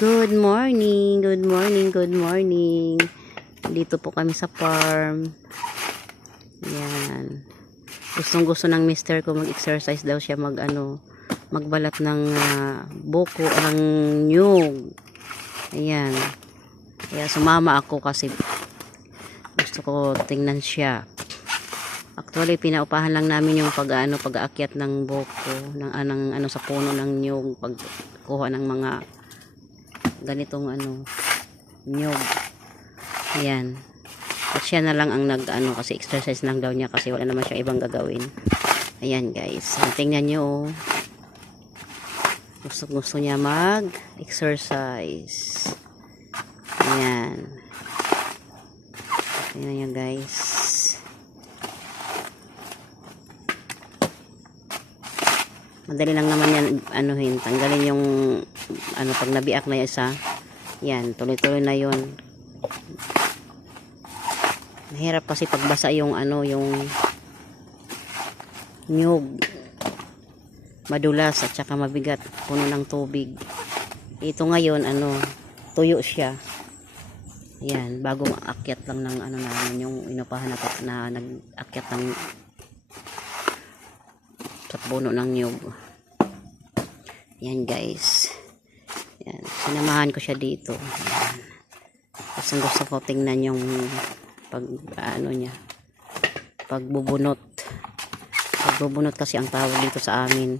Good morning, good morning, good morning. Dito po kami sa farm. Yan. Gustong-gusto ng mister ko mag-exercise daw siya, magbalat ng buko ng nyug. Ayan. Kaya sumama ako kasi gusto ko tingnan siya. Actually, pinaupahan lang namin yung pag-aakyat ng buko, ng sa puno ng nyug, pagkuha ng mga ganitong nyug. Ayan. At siya na lang ang kasi exercise lang daw niya kasi wala naman siya ibang gagawin. Ayan guys. Tingnan nyo. Gusto niya mag-exercise. Ayan. Tingnan nyo guys. Madali lang naman yan, tanggalin yung pag nabiak na isa. Yan, tuloy-tuloy na yon. Mahirap kasi pagbasa yung yung nyug. Madulas at saka mabigat, puno ng tubig. Ito ngayon tuyo siya. Yan, bagong akyat lang ng namin yung inupahan na nag-akyat ng sa puno ng nyug. Yan guys. Yan, sinamahan ko siya dito. Gusto ko tingnan yung pagbubunot. Pagbubunot kasi ang tawag dito sa amin.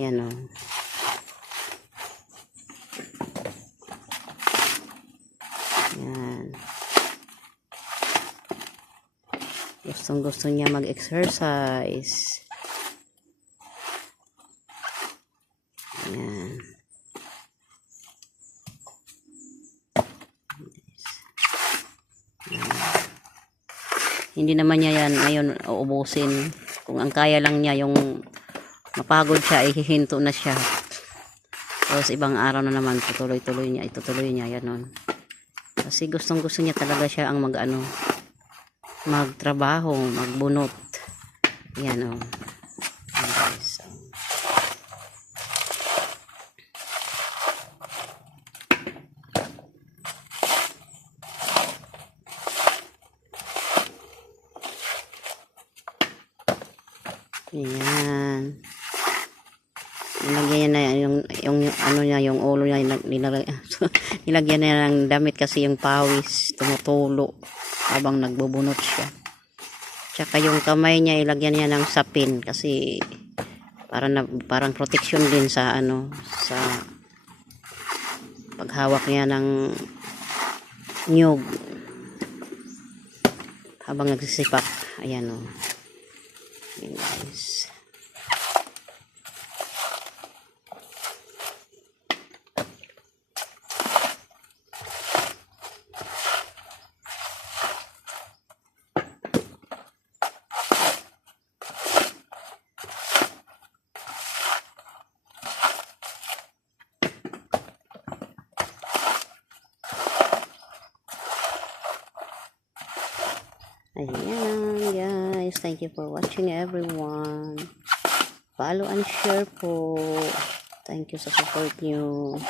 Yan o. Yan. Gusto niya mag-exercise. Yan. Hindi naman niya yan ngayon uubusin. Kung ang kaya lang niya yung mapagod siya, ihihinto na siya. Tapos ibang araw na naman itutuloy niya yan nun. Kasi gusto niya talaga siya ang magtrabaho, magbunot. Yan o. Ayan. Nilagyan na yung ulo niya nilagyan na ng damit kasi yung pawis tumutulo habang nagbubunot siya. Tsaka yung kamay niya ilagyan niya ng sapin kasi parang protection din sa sa paghawak niya ng nyug habang nagsisipak. Ayan o. Ayan guys. Ayan guys, thank you for watching everyone. Follow and share po. Thank you sa support nyo.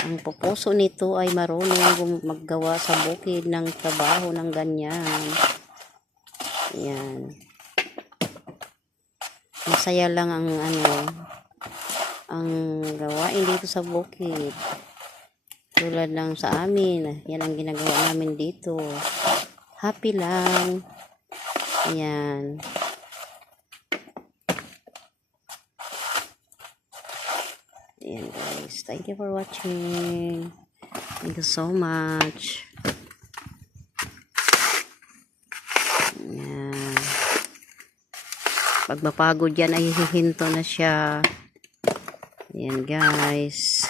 Ang pupuso nito ay marunong maggawa sa bukid ng trabaho ng ganyan. Ayan. Masaya lang ang ang gawain dito sa bukid. Tulad ng sa amin, yan ang ginagawa namin dito. Happy lang. Ayan. Ayan guys. Thank you for watching. Thank you so much. Ayan. Pag mapagod yan ay hihinto na siya. Ayan guys.